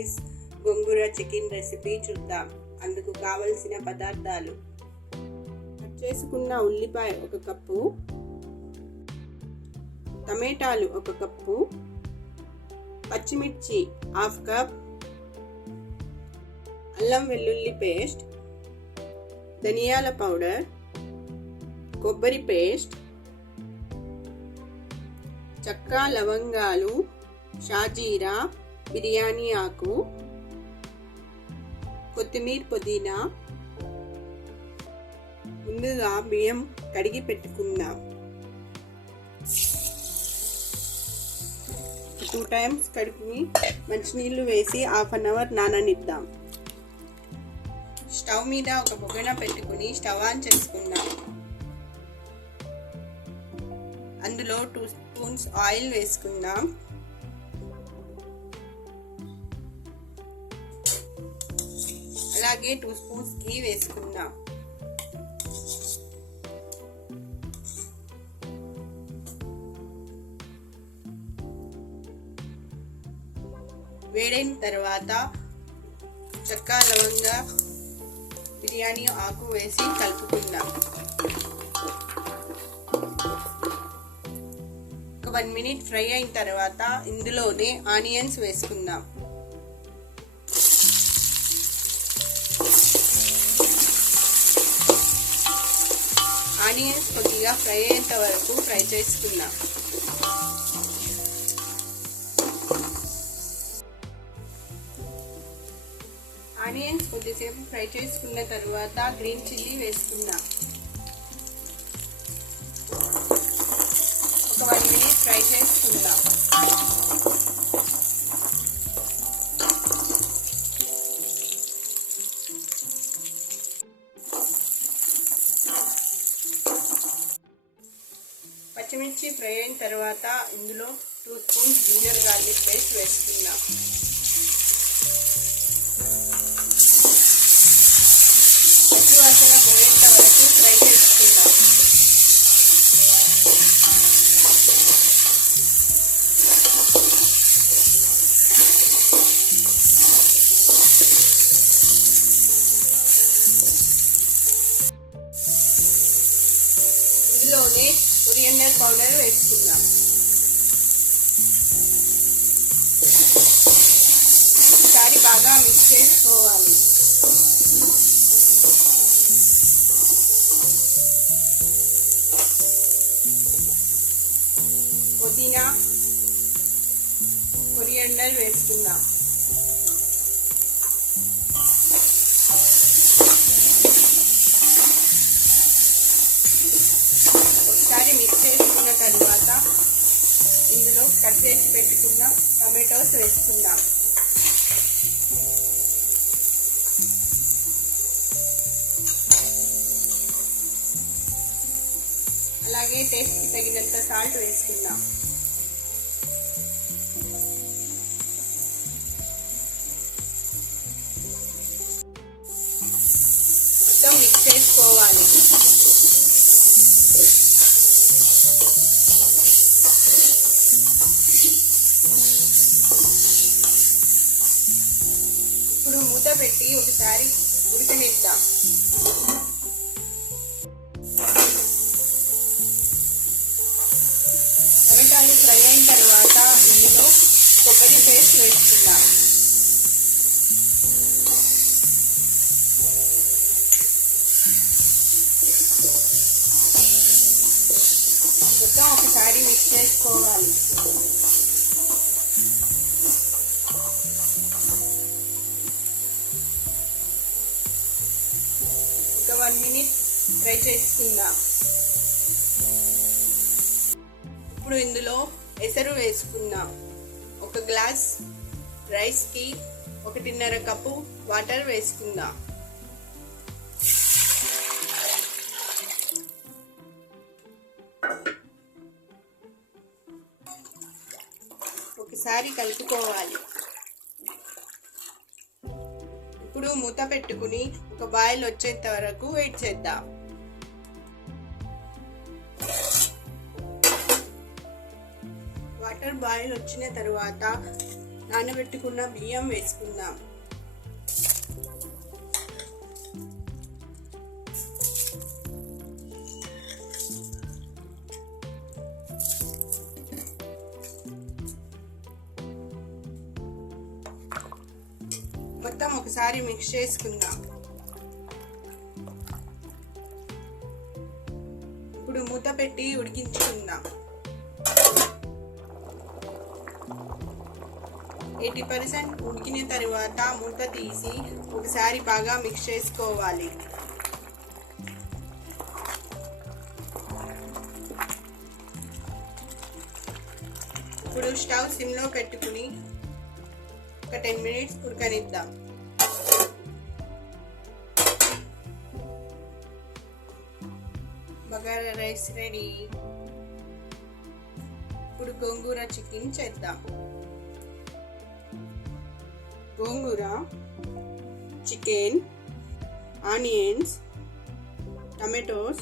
Rice గోంగూర chicken recipe చూద్దాం. అందుకు కావలసిన పదార్థాలు: కట్ చేసుకున్న ఉల్లిపాయ 1 కప్పు, టమాటాలు 1 కప్పు, పచ్చిమిర్చి 1/2 కప్, అల్లం వెల్లుల్లి పేస్ట్, ధనియాల పౌడర్, కొబ్బరి పేస్ట్, చెక్క లవంగాలు, షాజీరా, బిర్యానీ ఆకు, కొత్తిమీర పుదీనా. ముందుగా బియ్యం కడిగి పెట్టుకుందాం. 2 టైమ్స్ కడిగి మంచినీళ్ళు వేసి 1/2 అవర్ నాననిద్దాం. స్టవ్ మీద ఒక బొగన పెట్టుకుని స్టవ్ ఆన్ చేసుకుందాం. అందులో 2 స్పూన్స్ ఆయిల్ వేసుకుందాం. అలాగే 2 స్పూన్స్ ఘీ వేసుకుందాం. వేడైన తర్వాత చెక్క లవంగా బిర్యానీ ఆకు వేసి కలుపుకుందాం. ఒక 1 మినిట్ ఫ్రై అయిన తర్వాత ఇందులోనే ఆనియన్స్ వేసుకుందాం. ఆనియన్స్ కొద్దిగా ఫ్రై అయ్యేంత వరకు ఫ్రై చేసుకుందాం. ఆనియన్స్ కొద్దిసేపు ఫ్రై చేసుకున్న తర్వాత గ్రీన్ చిల్లీ వేసుకుందాం. ఒక 1 మినిట్ ఫ్రై చేసుకుందాం. పచ్చిమిర్చి ఫ్రై అయిన తర్వాత ఇందులో 2 స్పూన్స్ జింజర్ గార్లిక్ పేస్ట్ వేసుకుందాం. పచ్చివాసన పోయేంత వరకు ఫ్రై చేసుకుందాం. ఇందులోనే కొరియండర్ పౌడర్ వేసుకుందాం. ఒకసారి బాగా మిక్స్ చేసుకోవాలి. పుదీనా కొరియండర్ వేసుకుందాం. ఒకసారి మిక్స్ చేసుకున్న తర్వాత ఇందులో కట్ చేసి పెట్టుకున్న టమాటోస్ వేసుకుందాం. అలాగే టేస్ట్కి తగినంత సాల్ట్ వేసుకుందాం. మొత్తం మిక్స్ చేసుకోవాలి. ఇప్పుడు మూత పెట్టి ఒకసారి ఉడకనిద్దాం. టమాటాలు ఫ్రై అయిన తర్వాత ఇందులో కొబ్బరి పేస్ట్ వేసుకుందాం. మొత్తం ఒకసారి మిక్స్ చేసుకోవాలి. ఒక 1 మినిట్ ఫ్రై చేసుకుందాం. ఇప్పుడు ఇందులో ఎసరు వేసుకుందాం. 1 గ్లాస్ రైస్కి 1.5 కప్పు వాటర్ వేసుకుందాం. ఒకసారి కలుపుకోవాలి. ఇప్పుడు మూత పెట్టుకుని ఒక బాయిల్ వచ్చేంత వరకు వెయిట్ చేద్దాం. వాటర్ బాయిల్ వచ్చిన తర్వాత నానబెట్టుకున్న బియ్యం వేసుకుందాం. మొత్తం ఒకసారి మిక్స్ చేసుకుందాం. ఇప్పుడు మూత పెట్టి ఉడికించుకుందాం. 80% ఉడికిన తర్వాత మూత తీసి ఒకసారి బాగా మిక్స్ చేసుకోవాలి. ఇప్పుడు స్టవ్ సిమ్లో పెట్టుకుని ఒక 10 minutes ఉడకనిద్దాం. Bagara rice ready. ఇప్పుడు గోంగూర చికెన్ చేద్దాం. గోంగూర, chicken, onions, tomatoes,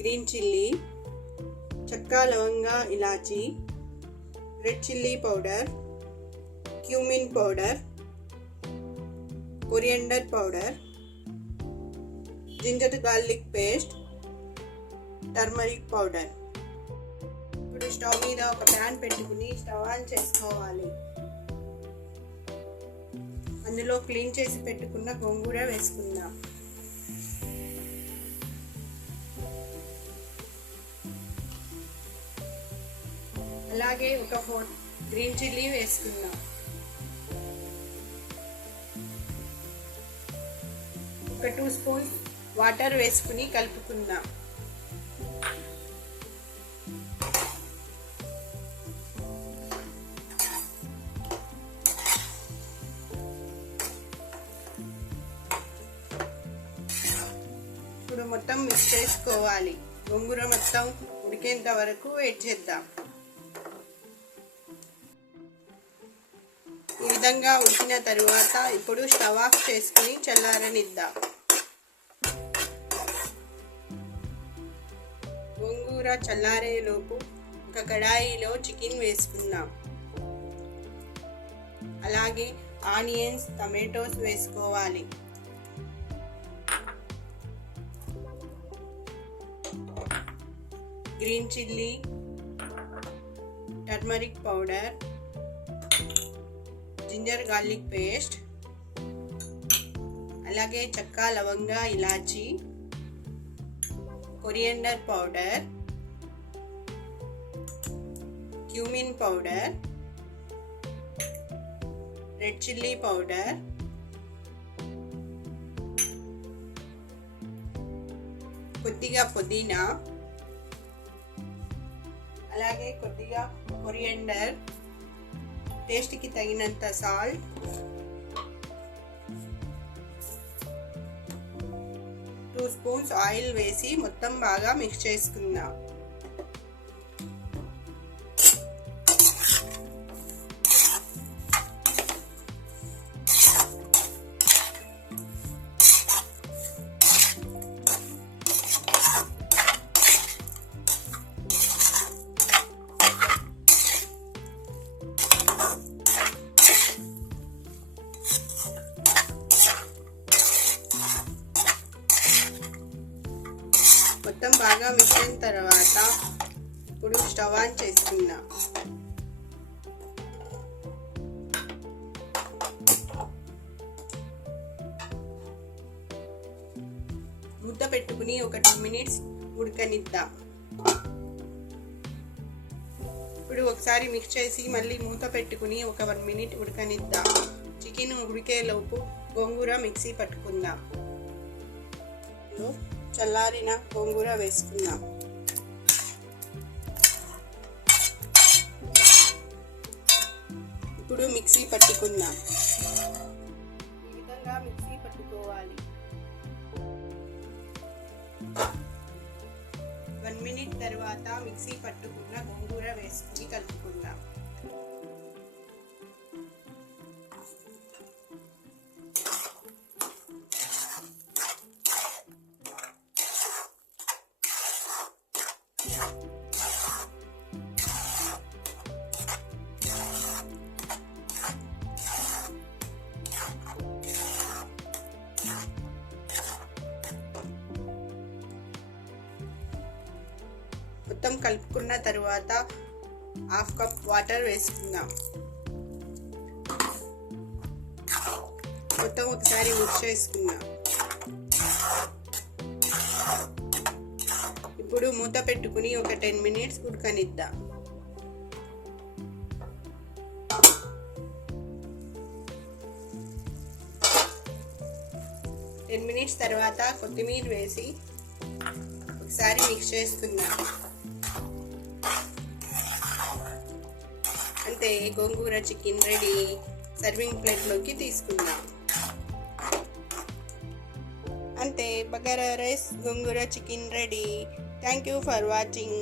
green chilli, చెక్క, లవంగా, ఇలాచీ, red chilli powder, cumin powder, coriander powder, ginger garlic paste, turmeric powder. ఇప్పుడు స్టవ్ మీద ఒక ప్యాన్ పెట్టుకుని స్టవ్ ఆన్ చేసుకోవాలి. అందులో క్లీన్ చేసి పెట్టుకున్న గోంగూర వేసుకుందాం. అలాగే ఒక 4 గ్రీన్ చిల్లీ వేసుకుందాం. ఒక 2 స్పూన్స్ వాటర్ వేసుకుని కలుపుకుందాం. ఇప్పుడు మొత్తం మిక్స్ చేసుకోవాలి. గోంగూర మొత్తం ఉడికేంత వరకు వెయిట్ చేద్దాం. ఈ విధంగా ఉడికిన తరువాత ఇప్పుడు స్టవ్ ఆఫ్ చేసుకుని చల్లారనిద్దాం. గోంగూర చల్లారేలోపు ఒక కడాయిలో చికెన్ వేసుకుందాం. అలాగే ఆనియన్స్, టమాటోస్ వేసుకోవాలి. Green chilli, turmeric powder, ginger garlic paste, అలాగే చెక్క, లవంగా, ఇలాచీ, coriander powder, cumin powder, red chilli powder, కొద్దిగా పుదీనా, అలాగే కొద్దిగా కొరియండర్, టేస్ట్కి తగినంత సాల్ట్, 2 స్పూన్స్ ఆయిల్ వేసి మొత్తం బాగా మిక్స్ చేసుకుందాం. మొత్తం బాగా మిక్స్ అయిన తర్వాత ఇప్పుడు స్టవ్ ఆన్ చేసుకుందాం. మూత పెట్టుకుని ఒక 2 minutes ఉడకనిద్దాం. ఇప్పుడు ఒకసారి మిక్స్ చేసి మళ్ళీ మూత పెట్టుకుని ఒక 1 minute ఉడకనిద్దాం. చికెన్ ఉడికేలోపు గోంగూర మిక్సీ పట్టుకుందాం. చల్లారిన గోంగూర వేసుకుందాం. ఇప్పుడు మిక్సీ పట్టుకుందాం. ఈ విధంగా మిక్సీ పట్టుకోవాలి. 1 minute తర్వాత మిక్సీ పట్టుకున్న గోంగూర వేసుకుని కలుపుకుందాం. మొత్తం కలుపుకున్న తర్వాత హాఫ్ కప్ వాటర్ వేసుకుందాం. మొత్తం ఒకసారి మిక్స్ చేసుకుందాం. ఇప్పుడు మూత పెట్టుకుని ఒక 10 మినిట్స్ ఉడకనిద్దాం. మినిట్స్ తర్వాత కొత్తిమీర వేసి ఒకసారి మిక్స్ చేసుకుందాం. అంతే, గోంగూర చికెన్ రెడీ. సర్వింగ్ ప్లేట్లోకి తీసుకుందాం. అంతే, bagara rice gongura chicken ready. Thank you for watching.